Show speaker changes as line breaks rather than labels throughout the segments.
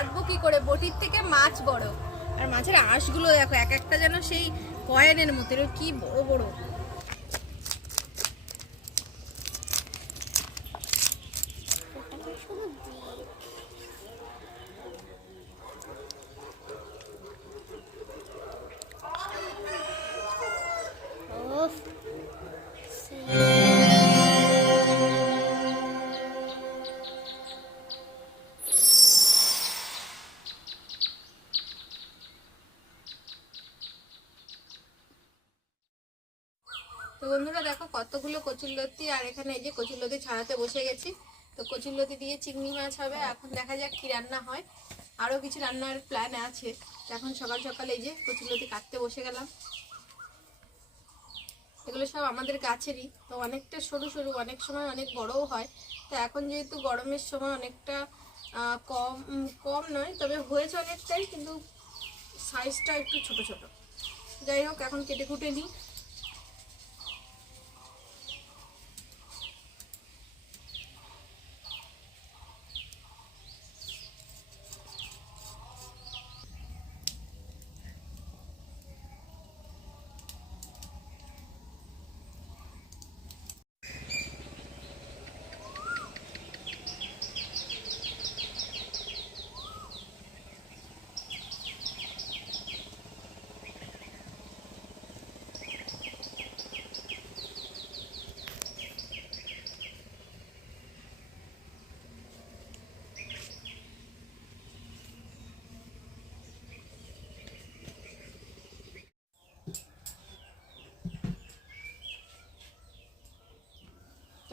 কাটবো কি করে? বটির থেকে মাছ বড়। আর মাছের আঁশগুলো দেখো, এক একটা যেন সেই কয়েনের মতো। কি বড় বড়? কতগুলো কচুরলতি আর এখানে এই যে কচুরলতি ছাড়াতে বসে গেছি। তো কচুরলতি দিয়ে চিংড়ি মাছ হবে। এখন দেখা যাক কি রান্না হয়। আরও কিছু রান্নার প্ল্যান আছে। এখন সকাল সকাল এই যে কচুরলতি কাটতে বসে গেলাম। এগুলো সব আমাদের গাছেরই। তো অনেকটা সরু সরু, অনেক সময় অনেক বড়ও হয়। তো এখন যেহেতু গরমের সময় অনেকটা কম কম নয়, তবে হয়েছে অনেকটাই, কিন্তু সাইজটা একটু ছোট ছোট। যাই হোক, এখন কেটে কুটে নিই।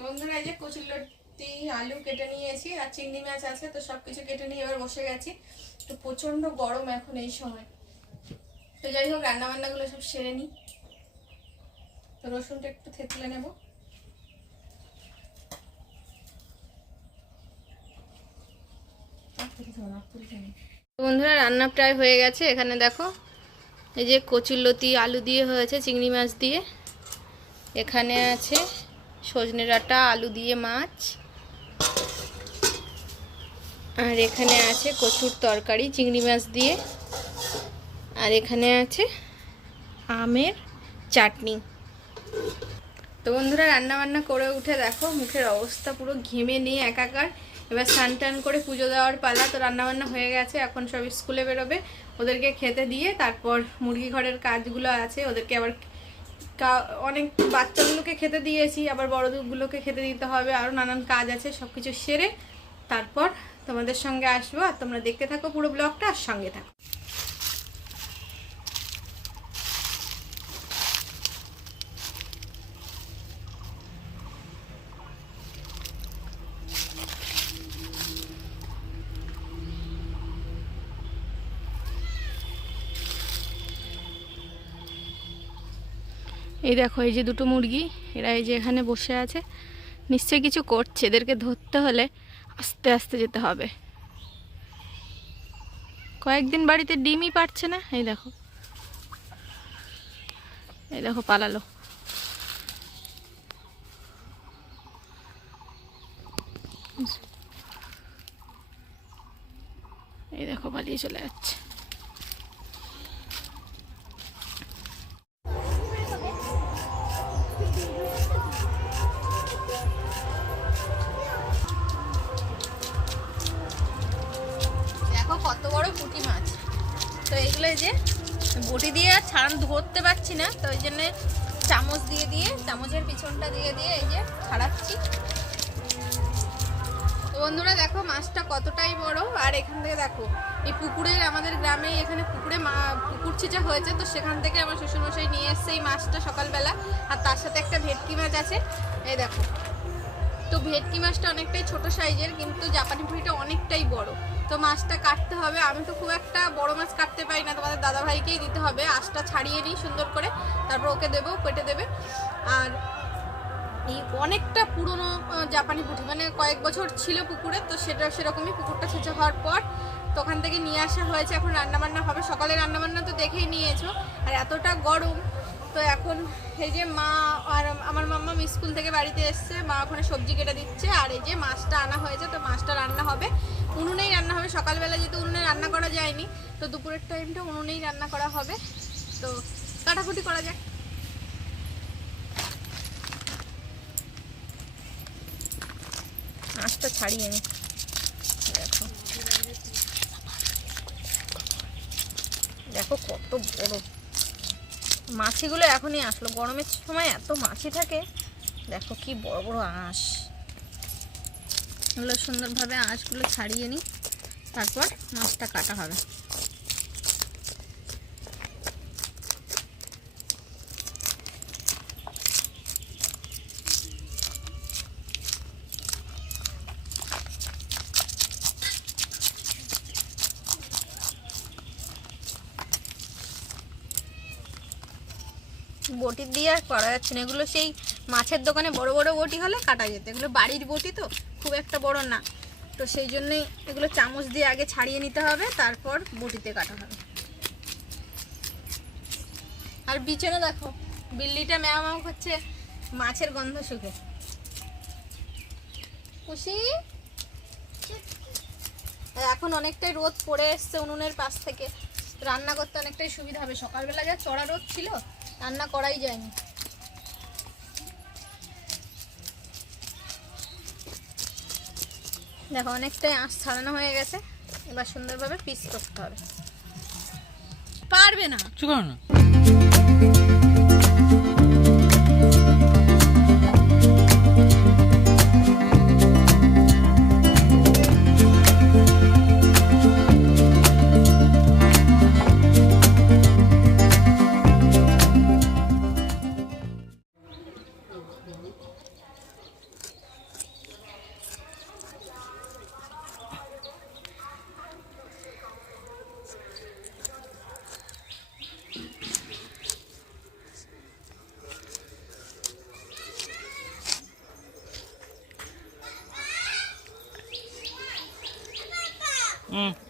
বন্ধুরা, এই যে কচুরলতি আলু কেটে নিয়েছি আর চিংড়ি মাছ আছে, তো সব কিছু কেটে নিয়ে এবার বসে গেছি। তো প্রচণ্ড গরম এখন এই সময়। তো যাই হোক রান্না বান্নাগুলো সব সেরে নিই। তো রসুনটা একটু থেতলে নেব। বন্ধুরা, রান্না প্রায় হয়ে গেছে। এখানে দেখো, এই যে কচুরলতি আলু দিয়ে হয়েছে, চিংড়ি মাছ দিয়ে। এখানে আছে সজনে ডাঁটা, আলু দিয়ে মাছ। আর এখানে আছে কচুর তরকারি, চিংড়ি মাছ দিয়ে। আর এখানে আছে আমের চাটনি। তো বন্ধুরা রান্না বান্না করে উঠে দেখো, মুখের অবস্থা পুরো ঘেমে নিয়ে একাকার। এবার স্নান টান করে পুজো দেওয়ার পালা তো রান্নাবান্না হয়ে গেছে, এখন সব স্কুলে বেরোবে। ওদেরকে খেতে দিয়ে তারপর মুরগি ঘরের কাজগুলো আছে, ওদেরকে আবার অনেক বাচ্চাগুলোকে খেতে দিয়েছি, আবার বড়গুলোকে খেতে দিতে হবে আরও নানান কাজ আছে সব কিছু সেরে তারপর তোমাদের সঙ্গে আসব, আর তোমরা দেখতে থাকো পুরো ব্লগটা, আর সঙ্গে থাকো। এই দেখো, এই যে দুটো মুরগি, এরা এই যে এখানে বসে আছে। নিশ্চয়ই কিছু করছে, এদেরকে ধরতে হলে আস্তে আস্তে যেতে হবে। কয়েকদিন বাড়িতে ডিমই পারছে না, এই দেখো। এই দেখো, পালালো। এই দেখো, পালিয়ে চলে যাচ্ছে। দেখো কত বড় পুঁটি মাছ। তো এইগুলো যে বটি দিয়ে আর ছাড়ান ধরতে পারছি না, তো ওই জন্য চামচ দিয়ে দিয়ে, চামচের পিছনটা দিয়ে দিয়ে এই যে ছাড়াচ্ছি। তো বন্ধুরা দেখো মাছটা কতটাই বড়, আর এখান থেকে দেখো, এই পুকুরের আমাদের গ্রামে এখানে পুকুরে মা, পুকুর ছিচা হয়েছে, তো সেখান থেকে আমার শ্বশুরমশাই নিয়ে এসছে এই মাছটা সকালবেলা। আর তার সাথে একটা ভেটকি মাছ আছে, এই দেখো। তো ভেটকি মাছটা অনেকটাই ছোট সাইজের, কিন্তু জাপানি পুঁটিটা অনেকটাই বড়। তো মাছটা কাটতে হবে। আমি তো খুব একটা বড় মাছ কাটতে পারি না, তোমাদের দাদা ভাইকেই দিতে হবে। আঁশটা ছাড়িয়ে নিই সুন্দর করে, তারপর ওকে দেবো কেটে দেবে। আর এই অনেকটা পুরনো জাপানি পুঁটি মানে কয়েক বছর ছিল পুকুরে, তো সেটা সেরকমই পুকুরটা ছেঁচা হওয়ার পর তো ওখান থেকে নিয়ে আসা হয়েছে। এখন রান্নাবান্না হবে। সকালে রান্নাবান্না তো দেখেই নিয়েছো। আর এতটা গরম তো এখন এই যে মা আর আমার মাম্মা স্কুল থেকে বাড়িতে এসছে, মা ওখানে সবজি কেটে দিচ্ছে, আর এই যে মাছটা আনা হয়েছে, তো মাছটা রান্না হবে। উনুনেই রান্না হবে, সকালবেলা যেহেতু উনুনে রান্না করা যায়নি, তো দুপুরের টাইমটা উনুনেই রান্না করা হবে। তো কাটাকুটি করা যাক। মাছটা ছাড়িয়ে নি। দেখো। দেখো কত বড়। মাছিগুলো এখনই আসলো। গরমের সময় এত মাছি থাকে, দেখো কি বড় বড় আঁশ। এগুলো সুন্দরভাবে আঁশগুলো ছাড়িয়ে নিই, তারপর মাছটা কাটা হবে। বটি দিয়ে আর করা যাচ্ছে না। এগুলো সেই মাছের দোকানে বড় বড় বটি হলে কাটা যেত। এগুলো বাড়ির বটি তো, খুব একটা বড় না। তো সেই জন্যই এগুলো চামচ দিয়ে আগে ছাড়িয়ে নিতে হবে, তারপর বটিতে কাটা হবে। আর বিছানা দেখো, বিল্লিটা ম্যাও হচ্ছে মাছের গন্ধ শুকে। খুশি? এখন অনেকটাই রোদ পড়ে এসছে উনুনের পাশ থেকে। রান্না করতে অনেকটাই সুবিধা হবে। সকালবেলা যা চড়া রোদ ছিল রান্না করাই যায়নি। দেখো, অনেকটাই আঁশ ছাড়ানো হয়ে গেছে। এবার সুন্দরভাবে পিস করতে হবে। পারবে না।
কিছু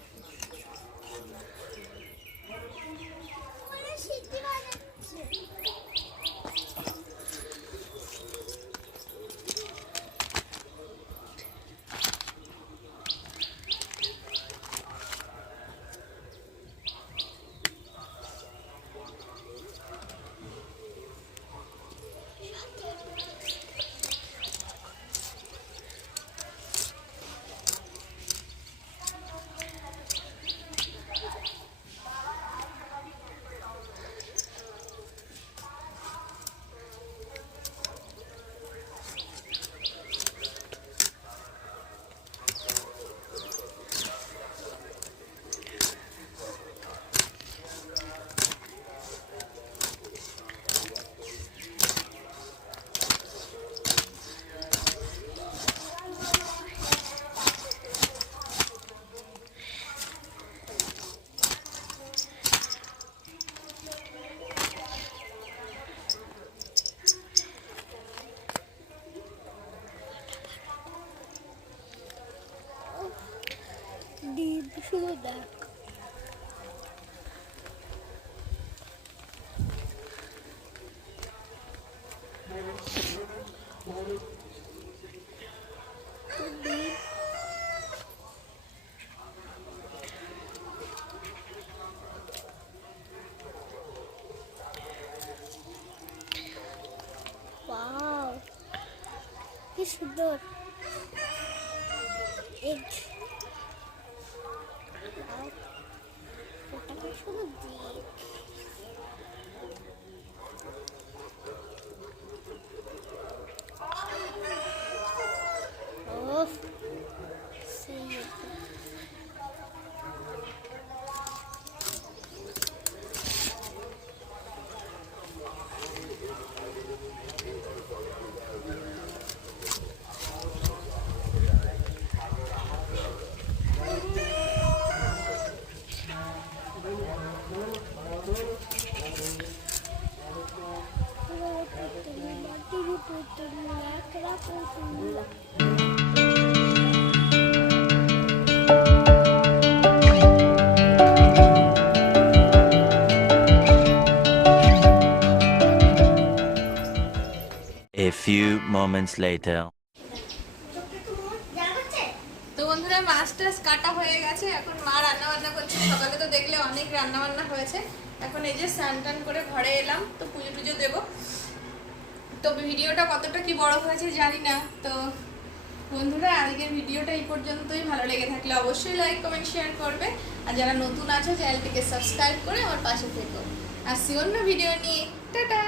শুধু দেখ। Wow, কি সুন্দর। এগ ওটাকে শুধু দিই
moments later.
তো বন্ধুরা, মাছ টাছ কাটা মা রান্না বান্না করছে। সকালে তো দেখলে অনেক রান্না বান্না হয়েছে। এখন এই যে স্নান টান করে ঘরে এলাম, তো পুজো টুজো দেবো। তো ভিডিওটা কতটা কি বড় হয়েছে জানি না। তো বন্ধুরা, আজকের ভিডিওটা এই পর্যন্তই। ভালো লেগে থাকলে অবশ্যই লাইক কমেন্ট শেয়ার করবে। আর যারা নতুন আছো, চ্যানেলটিকে সাবস্ক্রাইব করে আমার পাশে থেকো। আর অন্য ভিডিও নিয়ে। টাটা!